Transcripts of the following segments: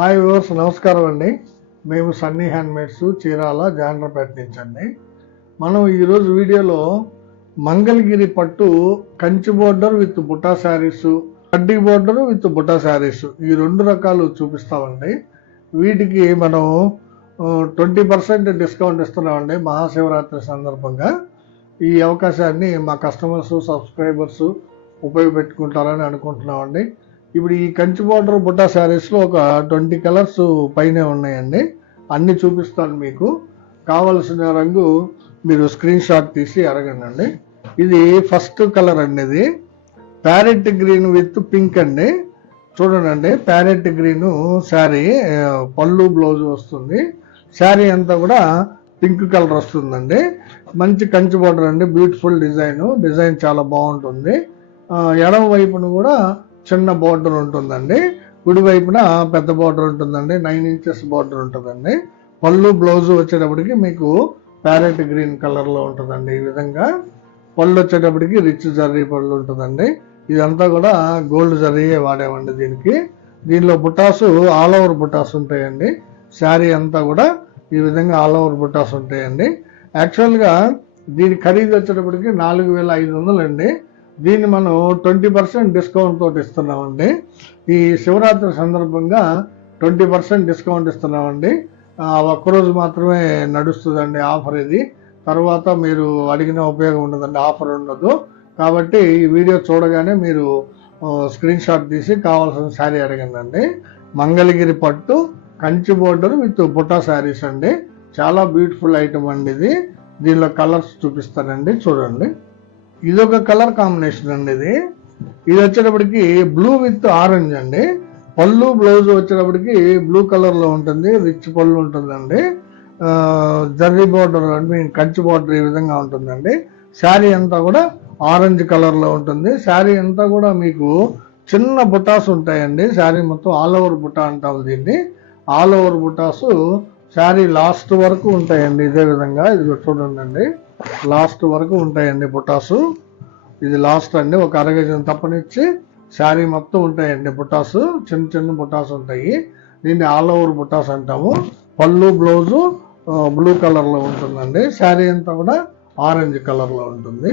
Hi viewers నమస్కారం అండి. మేము సన్నీ హ్యాండ్మేడ్స్ చీరాల జాండ్రపేట నుంచి అండి. మనం ఈరోజు వీడియోలో మంగళగిరి పట్టు కంచి బోర్డర్ విత్ బుటా శారీస్ కడ్డీ బోర్డర్ విత్ బుటా శారీస్ ఈ రెండు రకాలు చూపిస్తామండి. వీటికి మనం ట్వంటీ పర్సెంట్ డిస్కౌంట్ ఇస్తున్నామండి మహాశివరాత్రి సందర్భంగా. ఈ అవకాశాన్ని మా కస్టమర్స్ సబ్స్క్రైబర్స్ ఉపయోగపెట్టుకుంటారని అనుకుంటున్నామండి. ఇప్పుడు ఈ కంచి బార్డర్ బుట్టా శారీస్లో ఒక ట్వంటీ కలర్స్ పైనే ఉన్నాయండి. అన్ని చూపిస్తాను మీకు. కావలసిన రంగు మీరు స్క్రీన్ షాట్ తీసి అడగండి ఇది ఫస్ట్ కలర్ అండి ఇది. ప్యారెట్ గ్రీన్ విత్ పింక్ అండి. చూడండి ప్యారెట్ గ్రీన్ శారీ పళ్ళు బ్లౌజ్ వస్తుంది. శారీ అంతా కూడా పింక్ కలర్ వస్తుందండి. మంచి కంచి బార్డర్ అండి. Beautiful design. డిజైన్ చాలా బాగుంటుంది. ఆ, ఎడమ కూడా చిన్న బోర్డర్ ఉంటుందండి. కుడి వైపున పెద్ద బోర్డర్ ఉంటుందండి. నైన్ ఇంచెస్ బోర్డర్ ఉంటుందండి. పళ్ళు బ్లౌజ్ వచ్చేటప్పటికి మీకు ప్యారెట్ గ్రీన్ కలర్లో ఉంటుందండి ఈ విధంగా. పళ్ళు వచ్చేటప్పటికి రిచ్ జర్రీ పళ్ళు ఉంటుందండి. ఇదంతా కూడా గోల్డ్ జర్రీయే వాడేవండి దీనికి. దీనిలో బుటాసు ఆల్ ఓవర్ బుటాస్ ఉంటాయండి. శారీ అంతా కూడా ఈ విధంగా ఆల్ ఓవర్ బుటాస్ ఉంటాయండి. యాక్చువల్గా దీని ఖరీదు వచ్చేటప్పటికి నాలుగు వేల ఐదు వందలు అండి దీన్ని మనం ట్వంటీ పర్సెంట్ డిస్కౌంట్ తోటి ఇస్తున్నామండి. ఈ శివరాత్రి సందర్భంగా ట్వంటీ పర్సెంట్ డిస్కౌంట్ ఇస్తున్నామండి. ఒక్కరోజు మాత్రమే నడుస్తుందండి ఆఫర్ ఇది. తర్వాత మీరు అడిగిన ఉపయోగం ఉండదండి ఆఫర్ ఉండదు. కాబట్టి ఈ వీడియో చూడగానే మీరు స్క్రీన్ షాట్ తీసి కావాల్సిన శారీ అడిగిందండి మంగళగిరి పట్టు కంచి బోర్డర్ విత్ బుట్టా శారీస్ అండి. చాలా బ్యూటిఫుల్ ఐటమ్ అండి ఇది. దీనిలో కలర్స్ చూపిస్తానండి చూడండి. ఇది ఒక కలర్ కాంబినేషన్ అండి ఇది. ఇది వచ్చేటప్పటికి బ్లూ విత్ ఆరెంజ్ అండి. పళ్ళు బ్లౌజ్ వచ్చేటప్పటికి బ్లూ కలర్లో ఉంటుంది రిచ్ పళ్ళు ఉంటుందండి. Zari border I mean Kanchi border ఈ విధంగా ఉంటుందండి. శారీ అంతా కూడా ఆరెంజ్ కలర్లో ఉంటుంది. శారీ అంతా కూడా మీకు చిన్న బుటాస్ ఉంటాయండి. శారీ మొత్తం ఆల్ ఓవర్ బుటా అంటాం దీన్ని. ఆల్ ఓవర్ బుటాస్ శారీ లాస్ట్ వరకు ఉంటాయండి ఇదే విధంగా. ఇది చూడండి లాస్ట్ వరకు ఉంటాయండి బుటాసు. ఇది లాస్ట్ అండి ఒక అరగజం తప్పనిచ్చి శారీ మొత్తం ఉంటాయండి బుటాసు. చిన్న చిన్న బుటాస్ ఉంటాయి. దీన్ని ఆల్ ఓవర్ బుటాస్ అంటాము. పళ్ళు బ్లౌజు బ్లూ కలర్లో ఉంటుందండి. శారీ అంతా కూడా ఆరెంజ్ కలర్లో ఉంటుంది.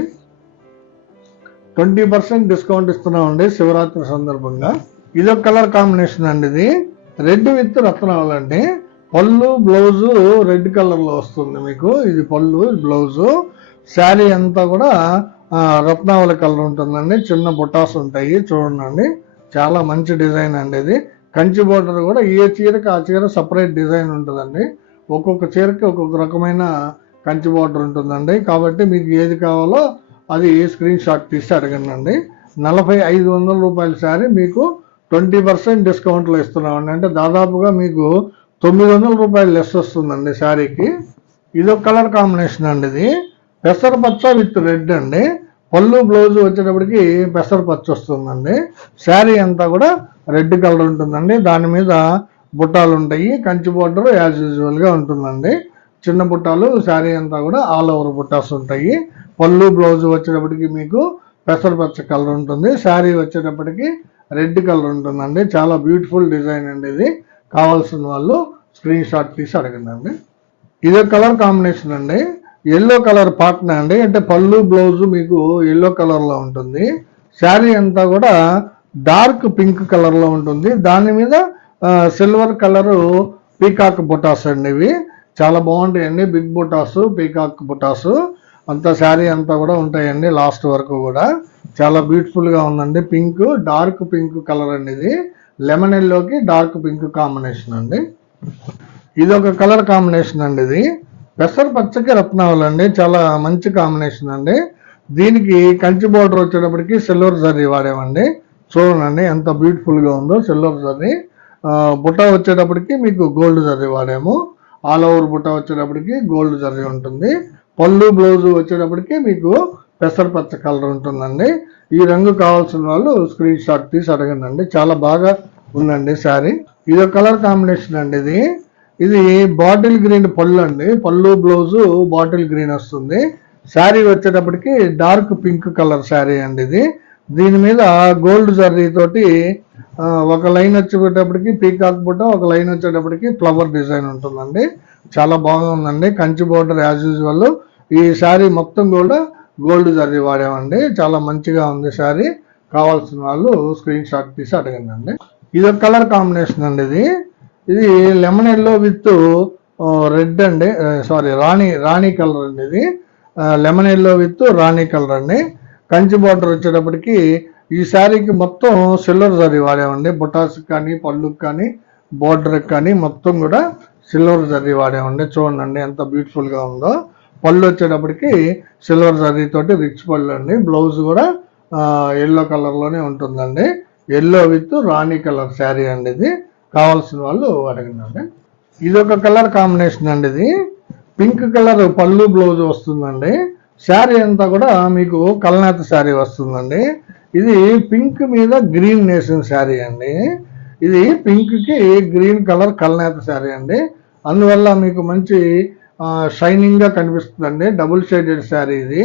ట్వంటీ పర్సెంట్ డిస్కౌంట్ ఇస్తున్నామండి శివరాత్రి సందర్భంగా. ఇదొక కలర్ కాంబినేషన్ అండి ఇది. రెడ్ విత్ రత్నాలండి పళ్ళు బ్లౌజు రెడ్ కలర్లో వస్తుంది మీకు. ఇది పళ్ళు బ్లౌజు. శారీ అంతా కూడా రత్నావళి కలర్ ఉంటుందండి. చిన్న బుటాస్ ఉంటాయి చూడండి. చాలా మంచి డిజైన్ అండి ఇది. కంచి బోర్డర్ కూడా ఏ చీరకి ఆ చీర సపరేట్ డిజైన్ ఉంటుందండి. ఒక్కొక్క చీరకి ఒక్కొక్క రకమైన కంచి బోర్డర్ ఉంటుందండి. కాబట్టి మీకు ఏది కావాలో అది స్క్రీన్ షాట్ తీసి అడగండి నలభై ఐదు వందల రూపాయల శారీ మీకు ట్వంటీ పర్సెంట్ డిస్కౌంట్లో ఇస్తున్నామండి. అంటే దాదాపుగా మీకు తొమ్మిది వందల రూపాయలు లెస్ వస్తుందండి శారీకి. ఇది ఒక కలర్ కాంబినేషన్ అండి ఇది. పెసరపచ్చ విత్ రెడ్ అండి. పళ్ళు బ్లౌజ్ వచ్చేటప్పటికి పెసరపచ్చ వస్తుందండి. శారీ అంతా కూడా రెడ్ కలర్ ఉంటుందండి. దాని మీద బుట్టాలు ఉంటాయి. కంచి బోర్డర్ యాజ్ యూజువల్గా ఉంటుందండి. చిన్న బుట్టాలు శారీ అంతా కూడా ఆల్ ఓవర్ బుట్టాస్ ఉంటాయి. పళ్ళు బ్లౌజ్ వచ్చేటప్పటికి మీకు పెసరపచ్చ కలర్ ఉంటుంది. శారీ వచ్చేటప్పటికి రెడ్ కలర్ ఉంటుందండి. చాలా బ్యూటిఫుల్ డిజైన్ అండి ఇది. కావాల్సిన వాళ్ళు స్క్రీన్ షాట్ తీసి అడగండి అండి. ఇదే కలర్ కాంబినేషన్ అండి. ఎల్లో కలర్ పాట్నా అండి. అంటే పళ్ళు బ్లౌజ్ మీకు ఎల్లో కలర్లో ఉంటుంది. శారీ అంతా కూడా డార్క్ పింక్ కలర్లో ఉంటుంది. దాని మీద సిల్వర్ కలరు పీకాక్ బుటాస్ అండి ఇవి. చాలా బాగుంటాయండి. బిగ్ బుటాస్ పీకాక్ బుటాస్ అంతా శారీ అంతా కూడా ఉంటాయండి లాస్ట్ వరకు కూడా. చాలా బ్యూటిఫుల్గా ఉందండి. పింక్ డార్క్ పింక్ కలర్ అండి ఇది. లెమన్ ఎల్లోకి డార్క్ పింక్ కాంబినేషన్ అండి. ఇది ఒక కలర్ కాంబినేషన్ అండి ఇది. పెసర పచ్చకి రత్నావళి అండి. చాలా మంచి కాంబినేషన్ అండి. దీనికి కంచి బోర్డర్ వచ్చేటప్పటికి సిల్వర్ జర్రీ వాడామండి చూడండి ఎంత బ్యూటిఫుల్గా ఉందో సిల్వర్ జర్రీ. బుట్ట వచ్చేటప్పటికి మీకు గోల్డ్ జర్రీ వాడాము. ఆల్ ఓవర్ బుట్ట వచ్చేటప్పటికి గోల్డ్ జర్రీ ఉంటుంది. పళ్ళు బ్లౌజ్ వచ్చేటప్పటికి మీకు పెసర పచ్చ కలర్ ఉంటుందండి. ఈ రంగు కావాల్సిన వాళ్ళు స్క్రీన్ షాట్ తీసి అడగండి చాలా బాగా ఉందండి శారీ. ఇది కలర్ కాంబినేషన్ అండి ఇది. ఇది బాటిల్ గ్రీన్ పళ్ళు అండి. పళ్ళు బ్లౌజు బాటిల్ గ్రీన్ వస్తుంది. శారీ వచ్చేటప్పటికి డార్క్ పింక్ కలర్ శారీ అండి ఇది. దీని మీద గోల్డ్ జర్రీ తోటి ఒక లైన్ వచ్చేటప్పటికి పీకాక్ బుట్ట ఒక లైన్ వచ్చేటప్పటికి ఫ్లవర్ డిజైన్ ఉంటుందండి. చాలా బాగుందండి. కంచి బోర్డర్ యాజ్ యూజువల్ ఈ శారీ మొత్తం కూడా గోల్డ్ జరీ వాడామండి చాలా మంచిగా ఉంది శారీ. కావాల్సిన వాళ్ళు స్క్రీన్ షాట్ తీసి అడగండి ఇది ఒక కలర్ కాంబినేషన్ అండి ఇది. ఇది లెమన్ ఎల్లో విత్ రెడ్ అండి. సారీ రాణి రాణి కలర్ అండి ఇది. లెమన్ ఎల్లో విత్ రాణి కలర్ అండి. కంచి బార్డర్ వచ్చేటప్పటికి ఈ శారీకి మొత్తం సిల్వర్ జరీ వాడామండి బుటాస్కి కానీ పళ్ళుకి కానీ బార్డర్కి కానీ మొత్తం కూడా సిల్వర్ జరీ వాడామండి చూడండి ఎంత బ్యూటిఫుల్గా గా ఉందో. పళ్ళు వచ్చేటప్పటికి సిల్వర్ జరీ తోటి రిచ్ పళ్ళు అండి. బ్లౌజ్ కూడా ఎల్లో కలర్లోనే ఉంటుందండి. ఎల్లో విత్ రాణి కలర్ శారీ అండి ఇది. కావాల్సిన వాళ్ళు అడగండి. ఇది ఒక కలర్ కాంబినేషన్ అండి ఇది. పింక్ కలర్ పళ్ళు బ్లౌజ్ వస్తుందండి. శారీ అంతా కూడా మీకు కల్నేత శారీ వస్తుందండి. ఇది పింక్ మీద గ్రీన్ నేసిన శారీ అండి. ఇది పింక్కి గ్రీన్ కలర్ కల్నేత శారీ అండి. అందువల్ల మీకు మంచి షైనింగ్గా కనిపిస్తుందండి. డబుల్ షేడెడ్ శారీ ఇది.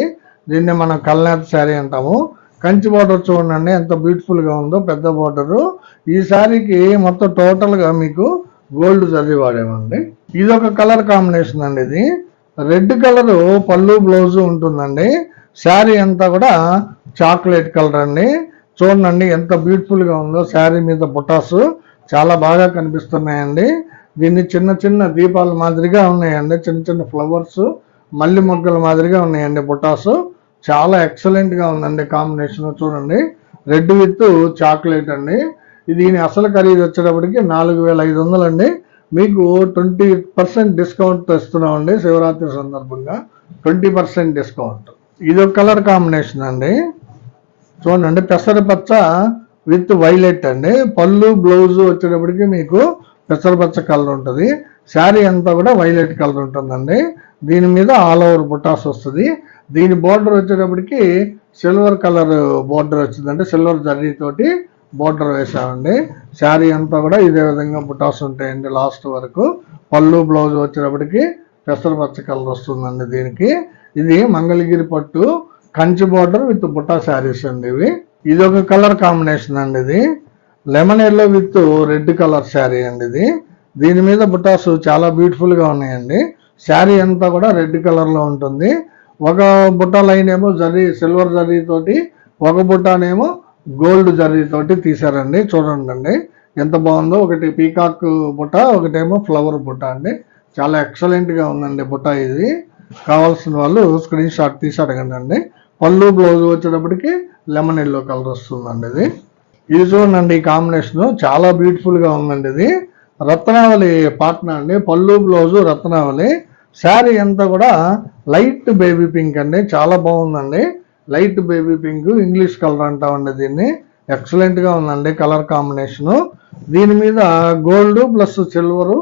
దీన్ని మనం కల్నేత శారీ అంటాము. కంచి బార్డర్ చూడండి ఎంత బ్యూటిఫుల్గా ఉందో పెద్ద బార్డర్. ఈ శారీకి మొత్తం టోటల్గా మీకు గోల్డ్ చదివి వాడామండి ఇది ఒక కలర్ కాంబినేషన్ అండి ఇది. రెడ్ కలరు పళ్ళు బ్లౌజ్ ఉంటుందండి. శారీ అంతా కూడా చాక్లెట్ కలర్ అండి. చూడండి ఎంత బ్యూటిఫుల్గా ఉందో శారీ మీద బుటాస్ చాలా బాగా కనిపిస్తున్నాయండి. దీన్ని చిన్న చిన్న దీపాల మాదిరిగా ఉన్నాయండి. చిన్న చిన్న ఫ్లవర్స్ మల్లి మొగ్గల మాదిరిగా ఉన్నాయండి. బుటాస్ చాలా ఎక్సలెంట్గా ఉందండి కాంబినేషన్ చూడండి. రెడ్ విత్ చాక్లెట్ అండి. దీని అసలు ఖరీదు వచ్చేటప్పటికి నాలుగు వేల ఐదు వందలు అండి. మీకు ట్వంటీ పర్సెంట్ డిస్కౌంట్ ఇస్తున్నామండి శివరాత్రి సందర్భంగా. ట్వంటీ పర్సెంట్ డిస్కౌంట్ ఇది ఒక కలర్ కాంబినేషన్ అండి. చూడండి పెసరపచ్చ విత్ వైలెట్ అండి. పళ్ళు బ్లౌజ్ వచ్చేటప్పటికి మీకు పెచ్చరపచ్చ కలర్ ఉంటుంది. శారీ అంతా కూడా వైలెట్ కలర్ ఉంటుందండి. దీని మీద ఆల్ ఓవర్ బుటాస్ వస్తుంది. దీని బోర్డర్ వచ్చేటప్పటికి సిల్వర్ కలర్ బోర్డర్ వచ్చిందంటే సిల్వర్ జరీ తోటి బోర్డర్ వేసామండి శారీ అంతా కూడా ఇదే విధంగా బుటాస్ ఉంటాయండి లాస్ట్ వరకు. పళ్ళు బ్లౌజ్ వచ్చేటప్పటికి పెసరపచ్చ కలర్ వస్తుందండి దీనికి. ఇది మంగళగిరి పట్టు కంచి బోర్డర్ విత్ బుటా శారీస్ అండి ఇవి. ఇది ఒక కలర్ కాంబినేషన్ అండి ఇది. Lemon yellow with red colour sari అండి ఇది. దీని మీద బుటాస్ చాలా బ్యూటిఫుల్గా ఉన్నాయండి. శారీ అంతా కూడా రెడ్ కలర్లో ఉంటుంది. ఒక బుట్ట లైన్ ఏమో జరీ సిల్వర్ జరీ తోటి ఒక బుట్టానేమో గోల్డ్ జరీ తోటి తీసారండి చూడండి ఎంత బాగుందో. ఒకటి పీకాక్ బుట్ట ఒకటేమో ఫ్లవర్ బుట్ట అండి. చాలా ఎక్సలెంట్గా ఉందండి బుట్ట ఇది. కావాల్సిన వాళ్ళు స్క్రీన్ షాట్ తీసి అడగండి అండి. పళ్ళు బ్లౌజ్ వచ్చేటప్పటికి లెమన్ ఎల్లో కలర్ వస్తుందండి ఇది. ఇది చూడండి ఈ కాంబినేషన్ చాలా బ్యూటిఫుల్గా ఉందండి ఇది. రత్నావళి పాట్నా అండి. పళ్ళు బ్లౌజు రత్నావళి. శారీ అంతా కూడా లైట్ బేబీ పింక్ అండి. చాలా బాగుందండి. Light baby pink English colour అంటామండి దీన్ని. ఎక్సలెంట్గా ఉందండి కలర్ కాంబినేషన్ దీని మీద గోల్డ్ ప్లస్ సిల్వరు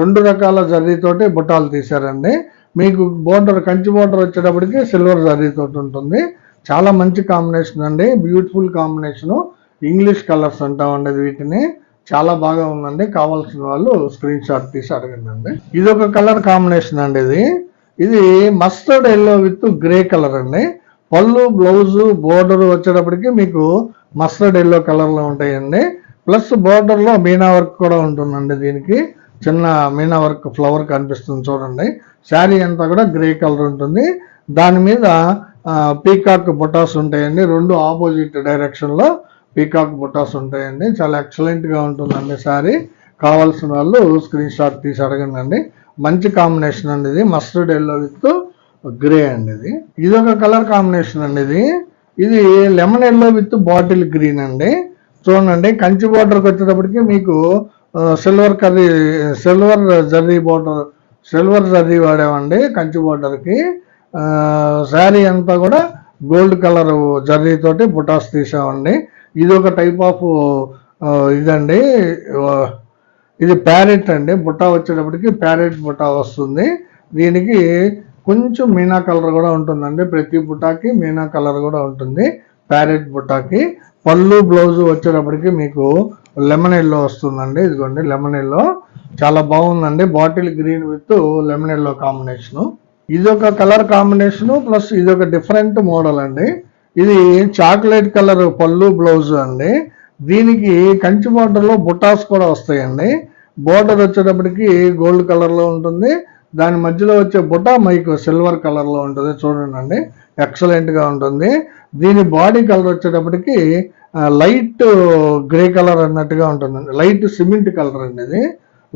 రెండు రకాల జరీతోటి బుట్టాలు తీశారండి. మీకు బోర్డర్ కంచి బోర్డర్ వచ్చేటప్పటికి సిల్వర్ జరీతోటి ఉంటుంది. చాలా మంచి కాంబినేషన్ అండి. బ్యూటిఫుల్ కాంబినేషన్ ఇంగ్లీష్ కలర్స్ అంటామండి వీటిని. చాలా బాగా ఉందండి. కావాల్సిన వాళ్ళు స్క్రీన్ షాట్ తీసి అడగండి అండి ఇది ఒక కలర్ కాంబినేషన్ అండి ఇది. ఇది mustard yellow with grey colour అండి. పళ్ళు బ్లౌజ్ బోర్డర్ వచ్చేటప్పటికి మీకు మస్టర్డ్ ఎల్లో కలర్లో ఉంటాయండి. ప్లస్ బోర్డర్లో మీనా వర్క్ కూడా ఉంటుందండి దీనికి. చిన్న మీనా వర్క్ ఫ్లవర్ కనిపిస్తుంది చూడండి. శారీ అంతా కూడా గ్రే కలర్ ఉంటుంది. దాని మీద పీకాక్ బొటాస్ ఉంటాయండి. రెండు ఆపోజిట్ డైరెక్షన్లో పీకాక్ బుటాస్ ఉంటాయండి. చాలా ఎక్సలెంట్గా ఉంటుందండి శారీ కావాల్సిన వాళ్ళు స్క్రీన్ షాట్ తీసి అడగండి మంచి కాంబినేషన్ అండి ఇది. మస్టర్డ్ ఎల్లో విత్ గ్రే అండి ఇది. ఇది ఒక కలర్ కాంబినేషన్ అండి ఇది. ఇది lemon yellow with bottle green అండి. చూడండి కంచి బార్డర్కి వచ్చేటప్పటికి మీకు silver curry silver zari border silver zari వాడామండి Kanchi బార్డర్కి శారీ అంతా కూడా గోల్డ్ కలర్ జర్రీ తోటి బుటాస్ తీసామండి. ఇది ఒక టైప్ ఆఫ్ ఇదండి. ఇది ప్యారెట్ అండి. బుట్ట వచ్చేటప్పటికి ప్యారెట్ బుట్ట వస్తుంది. దీనికి కొంచెం మీనా కలర్ కూడా ఉంటుందండి. ప్రతి బుట్టాకి మీనా కలర్ కూడా ఉంటుంది. ప్యారెట్ బుట్టాకి. పళ్ళు బ్లౌజ్ వచ్చేటప్పటికి మీకు లెమన్ ఎల్లో వస్తుందండి. ఇదిగోండి లెమన్ ఎల్లో చాలా బాగుందండి. Bottle green with lemon yellow combination ఇది ఒక కలర్ కాంబినేషన్ ప్లస్ ఇది ఒక డిఫరెంట్ మోడల్ అండి. ఇది చాక్లెట్ కలర్ పళ్ళు బ్లౌజ్ అండి. దీనికి కంచి బార్డర్లో బుటాస్ కూడా వస్తాయండి. బోర్డర్ వచ్చేటప్పటికి గోల్డ్ కలర్లో ఉంటుంది. దాని మధ్యలో వచ్చే బుటా మైక్ సిల్వర్ కలర్లో ఉంటుంది. చూడండి ఎక్సలెంట్గా ఉంటుంది. దీని బాడీ కలర్ వచ్చేటప్పటికి లైట్ గ్రే కలర్ అన్నట్టుగా ఉంటుందండి. లైట్ సిమెంట్ కలర్ అండి ఇది.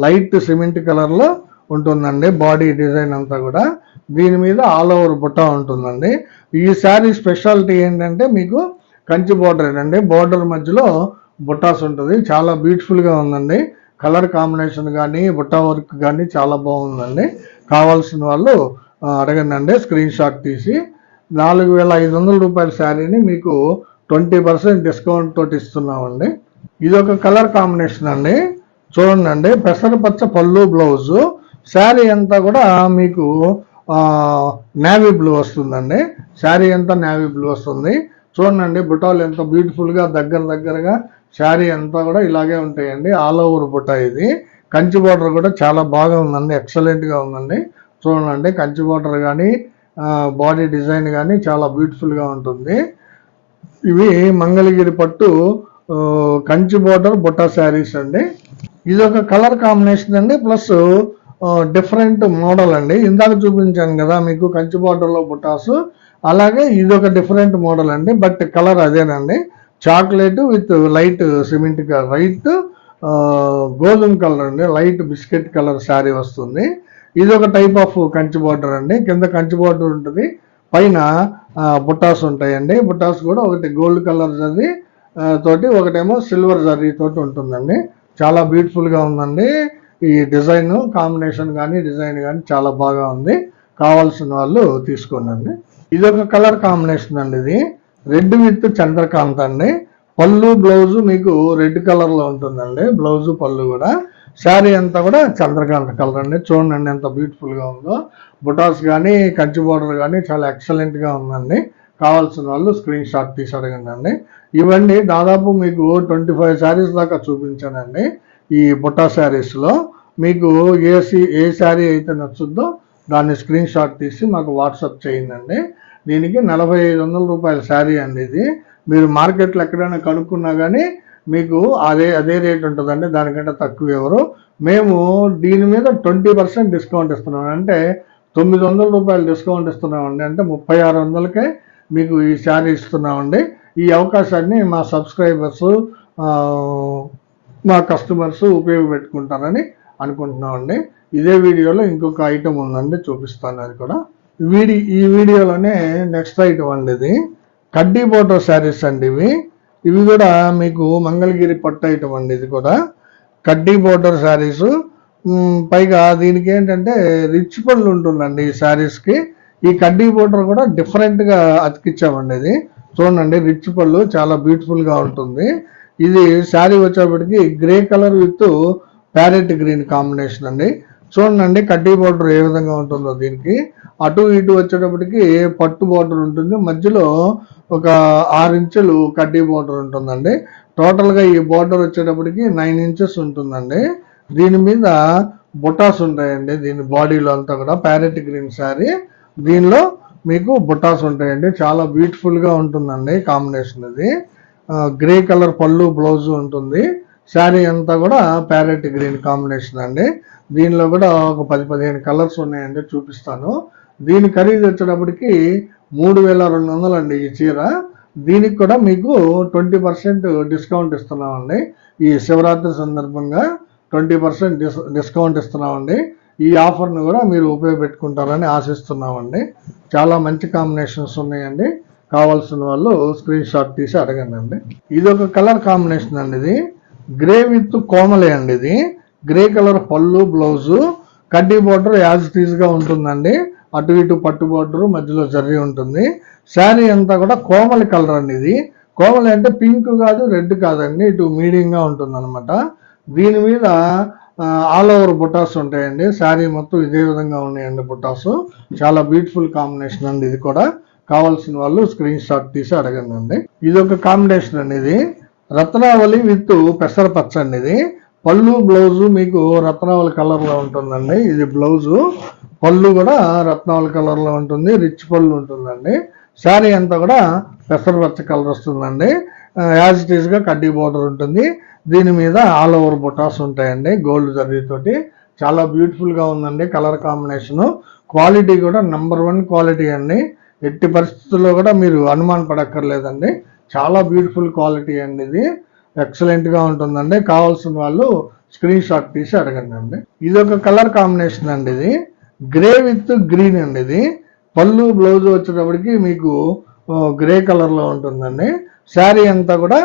లైట్ సిమెంట్ కలర్లో ఉంటుందండి బాడీ డిజైన్ అంతా కూడా. దీని మీద ఆల్ ఓవర్ బుట్ట ఉంటుందండి. ఈ శారీ స్పెషాలిటీ ఏంటంటే మీకు కంచి బార్డర్ అండి. బోర్డర్ మధ్యలో బుట్టాస్ ఉంటుంది. చాలా బ్యూటిఫుల్గా ఉందండి. కలర్ కాంబినేషన్ కానీ బుట్ట వర్క్ కానీ చాలా బాగుందండి. కావాల్సిన వాళ్ళు అడగండి స్క్రీన్ షాట్ తీసి నాలుగు వేల ఐదు వందల రూపాయల శారీని మీకు ట్వంటీ పర్సెంట్ డిస్కౌంట్ తోటి ఇస్తున్నామండి. ఇది ఒక కలర్ కాంబినేషన్ అండి. చూడండి అండి పెసరపచ్చ పళ్ళు బ్లౌజు శారీ అంతా కూడా మీకు నేవీ బ్లూ వస్తుందండి. శారీ అంతా నేవీ బ్లూ వస్తుంది. చూడండి బుటాలు ఎంత బ్యూటిఫుల్గా దగ్గర దగ్గరగా శారీ అంతా కూడా ఇలాగే ఉంటాయండి. ఆల్ ఓవర్ బుట్ట ఇది. కంచి బార్డర్ కూడా చాలా బాగా ఉందండి. ఎక్సలెంట్గా ఉందండి. చూడండి కంచి బార్డర్ కానీ బాడీ డిజైన్ కానీ చాలా బ్యూటిఫుల్గా ఉంటుంది. ఇవి మంగళగిరి పట్టు కంచి బోర్డర్ బుట్ట శారీస్ అండి. ఇది ఒక కలర్ కాంబినేషన్ అండి. ప్లస్ డిఫరెంట్ మోడల్ అండి. ఇందాక చూపించాను కదా మీకు కంచి బార్డర్లో బుటాస్. అలాగే ఇది ఒక డిఫరెంట్ మోడల్ అండి బట్ కలర్ అదేనండి. Chocolate with light cement colour light గోధుమ కలర్ అండి. లైట్ బిస్కెట్ కలర్ శారీ వస్తుంది. ఇది ఒక టైప్ ఆఫ్ కంచి బార్డర్ అండి. కింద కంచి బార్డర్ ఉంటుంది. పైన బుట్టాస్ ఉంటాయండి. బుట్టాస్ కూడా ఒకటి గోల్డ్ కలర్ జరీ తోటి ఒకటేమో సిల్వర్ జరీ తోటి ఉంటుందండి. చాలా బ్యూటిఫుల్గా ఉందండి. ఈ డిజైన్ కాంబినేషన్ కానీ డిజైన్ కానీ చాలా బాగా ఉంది. కావాల్సిన వాళ్ళు తీసుకోండి ఇది ఒక కలర్ కాంబినేషన్ అండి ఇది. రెడ్ విత్ చంద్రకాంత్ అండి. పళ్ళు బ్లౌజు మీకు రెడ్ కలర్లో ఉంటుందండి. బ్లౌజు పళ్ళు కూడా. శారీ అంతా కూడా చంద్రకాంత కలర్ అండి. చూడండి ఎంత బ్యూటిఫుల్గా ఉందో. బుటాస్ కానీ కంచి బోర్డర్ కానీ చాలా ఎక్సలెంట్గా ఉందండి. కావాల్సిన వాళ్ళు స్క్రీన్ షాట్ తీసి అడగండి అండి ఇవన్నీ దాదాపు మీకు ట్వంటీ ఫైవ్ శారీస్ దాకా చూపించానండి. ఈ బుట్టా శారీస్లో మీకు ఏ ఏ శారీ అయితే నచ్చుద్దో దాన్ని స్క్రీన్ షాట్ తీసి మాకు వాట్సాప్ చేయండి దీనికి నలభై ఐదు వందల రూపాయల శారీ అండి ఇది. మీరు మార్కెట్లో ఎక్కడైనా కనుక్కున్నా కానీ మీకు అదే అదే రేట్ ఉంటుందండి. దానికంటే తక్కువ ఎవరు. మేము దీని మీద ట్వంటీ పర్సెంట్ డిస్కౌంట్ ఇస్తున్నాం. అంటే తొమ్మిది వందల రూపాయలు డిస్కౌంట్ ఇస్తున్నామండి. అంటే ముప్పై ఆరు వందలకే మీకు ఈ శారీ ఇస్తున్నామండి. ఈ అవకాశాన్ని మా సబ్స్క్రైబర్స్ మా కస్టమర్స్ ఉపయోగపెట్టుకుంటారని అనుకుంటున్నామండి. ఇదే వీడియోలో ఇంకొక ఐటెం ఉందండి చూపిస్తాను అది కూడా. వీడి ఈ వీడియోలోనే నెక్స్ట్ ఐటమ్ అండి ఇది. కడ్డీ పౌడర్ శారీస్ అండి ఇవి. ఇవి కూడా మీకు మంగళగిరి పట్టు ఐటమ్ అండి ఇది కూడా. కడ్డీ పౌడర్ శారీస్. పైగా దీనికి ఏంటంటే రిచ్ పళ్ళు ఉంటుందండి ఈ శారీస్కి ఈ కడ్డీ పౌడర్ కూడా డిఫరెంట్గా అతికిచ్చామండి ఇది. చూడండి రిచ్ పళ్ళు చాలా బ్యూటిఫుల్గా ఉంటుంది. ఇది శారీ వచ్చేప్పటికి grey colour with parrot green combination అండి. చూడండి కడ్డీ బార్డర్ ఏ విధంగా ఉంటుందో దీనికి. అటు ఇటు వచ్చేటప్పటికి పట్టు బార్డర్ ఉంటుంది. మధ్యలో ఒక ఆరు ఇంచులు కడ్డీ బార్డర్ ఉంటుందండి. టోటల్గా ఈ బోర్డర్ వచ్చేటప్పటికి నైన్ ఇంచెస్ ఉంటుందండి. దీని మీద బుటాస్ ఉంటాయండి. దీని బాడీలో అంతా కూడా ప్యారెట్ గ్రీన్ శారీ. దీనిలో మీకు బుటాస్ ఉంటాయండి. చాలా బ్యూటిఫుల్గా ఉంటుందండి కాంబినేషన్ ఇది గ్రే కలర్ పళ్ళు బ్లౌజ్ ఉంటుంది. శారీ అంతా కూడా ప్యారెట్ గ్రీన్ కాంబినేషన్ అండి. దీనిలో కూడా ఒక పది పదిహేను కలర్స్ ఉన్నాయండి చూపిస్తాను. దీని ఖరీదు వచ్చేటప్పటికి మూడు వేల రెండు వందలు అండి ఈ చీర. దీనికి కూడా మీకు ట్వంటీ పర్సెంట్ డిస్కౌంట్ ఇస్తున్నామండి. ఈ శివరాత్రి సందర్భంగా ట్వంటీ పర్సెంట్ డిస్ డిస్కౌంట్ ఇస్తున్నామండి. ఈ ఆఫర్ను కూడా మీరు ఉపయోగపెట్టుకుంటారని ఆశిస్తున్నామండి. చాలా మంచి కాంబినేషన్స్ ఉన్నాయండి. కావాల్సిన వాళ్ళు స్క్రీన్ షాట్ తీసి అడగండి అండి ఇది ఒక కలర్ కాంబినేషన్ అండి ఇది. గ్రే విత్ కోమలే అండి ఇది. గ్రే కలర్ పళ్ళు బ్లౌజు కడ్డీ బార్డర్ యాజ్గా ఉంటుందండి. అటు ఇటు పట్టు బోర్డర్ మధ్యలో జర్రీ ఉంటుంది. శారీ అంతా కూడా కోమలి కలర్ అండి ఇది. కోమలి అంటే పింక్ కాదు రెడ్ కాదండి. ఇటు మీడియంగా ఉంటుంది అనమాట దీని మీద ఆల్ ఓవర్ బుటాస్ ఉంటాయండి. శారీ మొత్తం ఇదే విధంగా ఉన్నాయండి బుటాస్ చాలా బ్యూటిఫుల్ కాంబినేషన్ అండి ఇది కూడా. కావాల్సిన వాళ్ళు స్క్రీన్ షాట్ తీసి అడగండి అండి ఇది. ఒక కాంబినేషన్ అనేది రత్నావళి విత్ పెసరపచ్చ అండి ఇది. పళ్ళు బ్లౌజు మీకు రత్నావళి కలర్లో ఉంటుందండి. ఇది బ్లౌజు పళ్ళు కూడా రత్నావళి కలర్లో ఉంటుంది. రిచ్ పళ్ళు ఉంటుందండి. శారీ అంతా కూడా పెసరపచ్చ కలర్ వస్తుందండి. యాజ్ ఇట్ ఈస్గా కడ్డీ బోర్డర్ ఉంటుంది. దీని మీద ఆల్ ఓవర్ బుటాస్ ఉంటాయండి. గోల్డ్ జరీతోటి చాలా బ్యూటిఫుల్గా ఉందండి కలర్ కాంబినేషను క్వాలిటీ కూడా నెంబర్ వన్ క్వాలిటీ అండి. ఎట్టి పరిస్థితుల్లో కూడా మీరు అనుమాన పడక్కర్లేదండి. చాలా బ్యూటిఫుల్ క్వాలిటీ అండి ఇది. ఎక్సలెంట్గా ఉంటుందండి. కావాల్సిన వాళ్ళు స్క్రీన్ షాట్ తీసి అడగండి అండి. ఇది ఒక కలర్ కాంబినేషన్ అండి ఇది. గ్రే విత్ గ్రీన్ అండి ఇది. పళ్ళు బ్లౌజ్ వచ్చేటప్పటికి మీకు గ్రే కలర్లో ఉంటుందండి. శారీ అంతా కూడా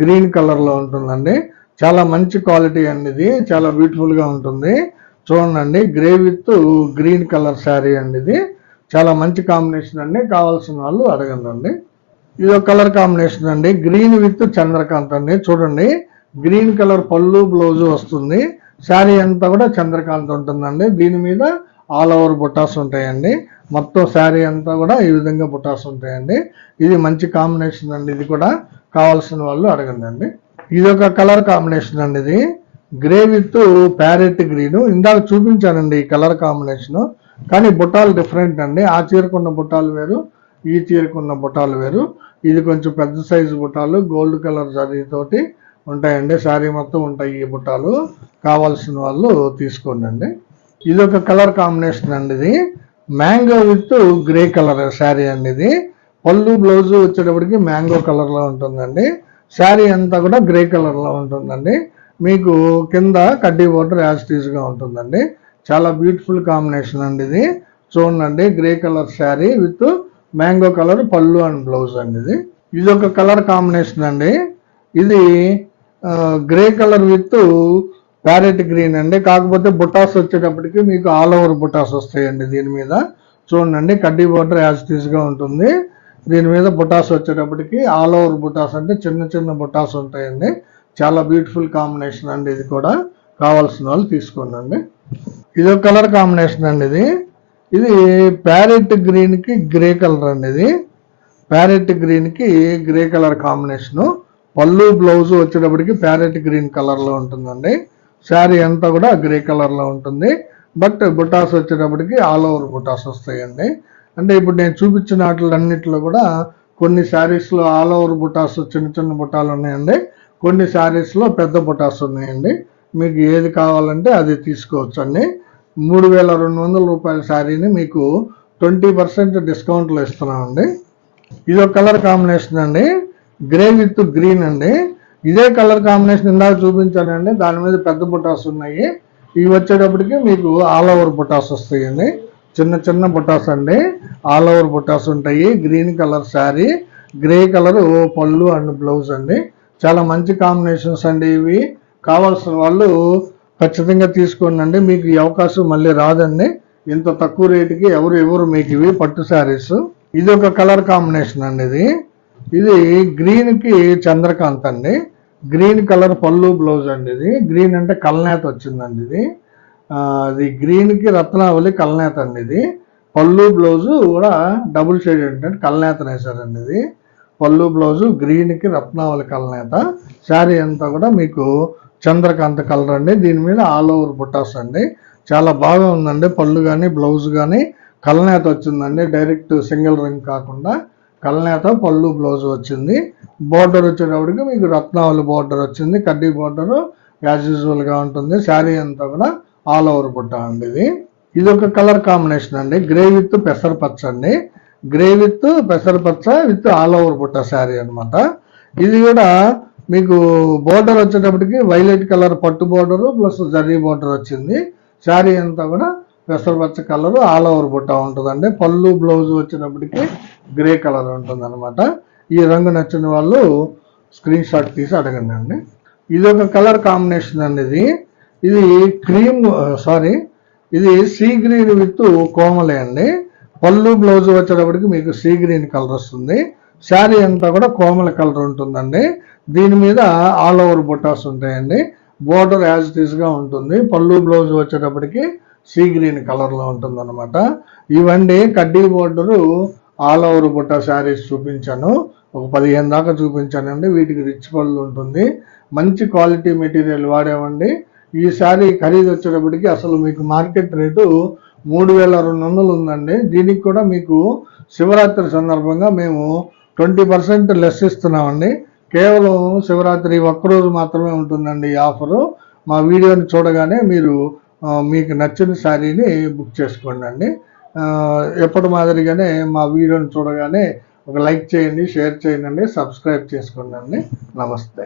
గ్రీన్ కలర్లో ఉంటుందండి. చాలా మంచి క్వాలిటీ అండి ఇది. చాలా బ్యూటిఫుల్గా ఉంటుంది. చూడండి grey with green colour sari అండి ఇది. చాలా మంచి కాంబినేషన్ అండి. కావాల్సిన వాళ్ళు అడగండి ఇది ఒక కలర్ కాంబినేషన్ అండి. గ్రీన్ విత్ చంద్రకాంత్ అండి. చూడండి. గ్రీన్ కలర్ పళ్ళు బ్లౌజు వస్తుంది. శారీ అంతా కూడా చంద్రకాంత్ ఉంటుందండి. దీని మీద ఆల్ ఓవర్ బుట్టాస్ ఉంటాయండి. మొత్తం శారీ అంతా కూడా ఈ విధంగా బుట్టాస్ ఉంటాయండి. ఇది మంచి కాంబినేషన్ అండి. ఇది కూడా కావాల్సిన వాళ్ళు అడగండి అండి. ఇది ఒక కలర్ కాంబినేషన్ అండి ఇది. గ్రే విత్ ప్యారెట్ గ్రీన్ ఇందాక చూపించానండి ఈ కలర్ కాంబినేషన్ కానీ బుట్టాలు డిఫరెంట్ అండి. ఆ చీరకున్న బుట్టాలు వేరు ఈ చీరకున్న బుట్టాలు వేరు. ఇది కొంచెం పెద్ద సైజు బుట్టాలు గోల్డ్ కలర్ జరీతోటి ఉంటాయండి. శారీ మొత్తం ఉంటాయి ఈ బుట్టాలు. కావాల్సిన వాళ్ళు తీసుకోండి అండి. ఇది ఒక కలర్ కాంబినేషన్ అండి ఇది. Mango with grey colour sari అండి ఇది. పళ్ళు బ్లౌజు వచ్చేటప్పటికి మ్యాంగో కలర్లో ఉంటుందండి. శారీ అంతా కూడా గ్రే కలర్లో ఉంటుందండి. మీకు కింద కడ్డీ బోర్డర్ యాజ్ టీజ్గా ఉంటుందండి. చాలా బ్యూటిఫుల్ కాంబినేషన్ అండి ఇది. చూడండి grey colour sari with mango colour పళ్ళు అండ్ బ్లౌజ్ అండి ఇది. ఇది ఒక కలర్ కాంబినేషన్ అండి. ఇది grey colour with parrot green అండి. కాకపోతే బుటాస్ వచ్చేటప్పటికి మీకు ఆల్ ఓవర్ బుటాస్ వస్తాయండి దీని మీద. చూడండి కడ్డీ బోర్డర్ యాజ్గా ఉంటుంది. దీని మీద బుటాస్ వచ్చేటప్పటికి ఆల్ ఓవర్ బుటాస్ అంటే చిన్న చిన్న బుటాస్ ఉంటాయండి. చాలా బ్యూటిఫుల్ కాంబినేషన్ అండి ఇది కూడా. కావాల్సిన వాళ్ళు తీసుకోండి అండి. ఇది ఒక కలర్ కాంబినేషన్ అండి ఇది. ఇది ప్యారెట్ గ్రీన్కి గ్రే కలర్ అండి ఇది. ప్యారెట్ గ్రీన్కి గ్రే కలర్ కాంబినేషను. పళ్ళు బ్లౌజ్ వచ్చేటప్పటికి ప్యారెట్ గ్రీన్ కలర్లో ఉంటుందండి. శారీ అంతా కూడా గ్రే కలర్లో ఉంటుంది. బట్ బుటాస్ వచ్చేటప్పటికి ఆల్ ఓవర్ బుటాస్ వస్తాయండి. అంటే ఇప్పుడు నేను చూపించిన వాటిలన్నింటిలో కూడా కొన్ని శారీస్లో ఆల్ ఓవర్ బుటాస్ చిన్న చిన్న బుటాలు ఉన్నాయండి. కొన్ని శారీస్లో పెద్ద బుటాస్ ఉన్నాయండి. మీకు ఏది కావాలంటే అది తీసుకోవచ్చు అండి. మూడు వేల రెండు వందల రూపాయల శారీని మీకు ట్వంటీ పర్సెంట్ డిస్కౌంట్లో ఇస్తున్నామండి. ఇది ఒక కలర్ కాంబినేషన్ అండి. గ్రే విత్ గ్రీన్ అండి. ఇదే కలర్ కాంబినేషన్ ఇందాక చూపించానండి. దాని మీద పెద్ద బుటాస్ ఉన్నాయి. ఇవి వచ్చేటప్పటికి మీకు ఆల్ ఓవర్ బుటాస్ వస్తాయండి. చిన్న చిన్న బుటాస్ అండి. ఆల్ ఓవర్ బుటాస్ ఉంటాయి. Green colour sari grey colour పళ్ళు అండ్ బ్లౌజ్ అండి. చాలా మంచి కాంబినేషన్స్ అండి ఇవి. కావాల్సిన వాళ్ళు ఖచ్చితంగా తీసుకోండి అండి మీకు ఈ అవకాశం మళ్ళీ రాదండి. ఇంత తక్కువ రేటుకి ఎవరు ఎవరు మీకు ఇవి పట్టు శారీస్. ఇది ఒక కలర్ కాంబినేషన్ అండి ఇది. ఇది గ్రీన్కి చంద్రకాంత్ అండి. గ్రీన్ కలర్ పళ్ళు బ్లౌజ్ అండి ఇది. గ్రీన్ అంటే కల్నేత వచ్చిందండి ఇది. అది గ్రీన్కి రత్నావళి కల్నేత అండి ఇది. పళ్ళు బ్లౌజు కూడా డబుల్ షేడ్ ఏంటంటే కల్నేత వేశారండి ఇది. పళ్ళు బ్లౌజు గ్రీన్కి రత్నావళి కల్నేత. శారీ అంతా కూడా మీకు చంద్రకాంత కలర్ అండి. దీని మీద ఆల్ ఓవర్ బుట్టాస్ అండి. చాలా బాగా ఉందండి. పళ్ళు కానీ బ్లౌజ్ కానీ కలనేత వచ్చిందండి. డైరెక్ట్ సింగిల్ రింగ్ కాకుండా కలనేత పళ్ళు బ్లౌజ్ వచ్చింది. బోర్డర్ వచ్చేటప్పటికి మీకు రత్నావళి బోర్డర్ వచ్చింది. కడ్డీ బోర్డర్ యాజ్ యూజువల్గా ఉంటుంది. శారీ అంతా కూడా ఆల్ ఓవర్ బుట్ట అండి ఇది. ఇది ఒక కలర్ కాంబినేషన్ అండి. గ్రే విత్ పెసరపచ్చ అండి. గ్రే విత్ పెసరపచ్చ విత్ ఆల్ ఓవర్ బుట్ట శారీ అన్నమాట. ఇది కూడా మీకు బోర్డర్ వచ్చేటప్పటికి వైలెట్ కలర్ పట్టు బోర్డర్ ప్లస్ జరీ బోర్డర్ వచ్చింది. శారీ అంతా కూడా పెసరపచ్చ కలర్ ఆల్ ఓవర్ బుట్ట ఉంటుందండి. పళ్ళు బ్లౌజ్ వచ్చేటప్పటికి గ్రే కలర్ ఉంటుంది అనమాట ఈ రంగు నచ్చిన వాళ్ళు స్క్రీన్ షాట్ తీసి అడగండి అండి. ఇది ఒక కలర్ కాంబినేషన్ అండి ఇది. ఇది క్రీమ్ సారీ ఇది సీ గ్రీన్ విత్ కోమలే అండి. పళ్ళు బ్లౌజ్ వచ్చేటప్పటికి మీకు సీ గ్రీన్ కలర్ వస్తుంది. శారీ అంతా కూడా కోమల కలర్ ఉంటుందండి. దీని మీద ఆల్ ఓవర్ బుటాస్ ఉంటాయండి. బోర్డర్ యాజ్ ఇట్ ఉంటుంది. పళ్ళు బ్లౌజ్ వచ్చేటప్పటికి సీ గ్రీన్ కలర్లో ఉంటుందన్నమాట. ఇవన్నీ కడ్డీ బోర్డరు ఆల్ ఓవర్ బుట్ట శారీస్ చూపించాను. ఒక పదిహేను దాకా చూపించానండి. వీటికి రిచ్ పళ్ళు ఉంటుంది. మంచి క్వాలిటీ మెటీరియల్ వాడామండి ఈ శారీ ఖరీదు వచ్చేటప్పటికి అసలు మీకు మార్కెట్ రేటు మూడు వేల రెండు వందలు ఉందండి. దీనికి కూడా మీకు శివరాత్రి సందర్భంగా మేము ట్వంటీ పర్సెంట్ లెస్ ఇస్తున్నామండి. కేవలం శివరాత్రి ఒక్కరోజు మాత్రమే ఉంటుందండి ఈ ఆఫరు. మా వీడియోని చూడగానే మీరు మీకు నచ్చిన శారీని బుక్ చేసుకోండి అండి. ఎప్పటి మాదిరిగానే మా వీడియోని చూడగానే ఒక లైక్ చేయండి షేర్ చేయండి సబ్స్క్రైబ్ చేసుకోండి అండి. నమస్తే.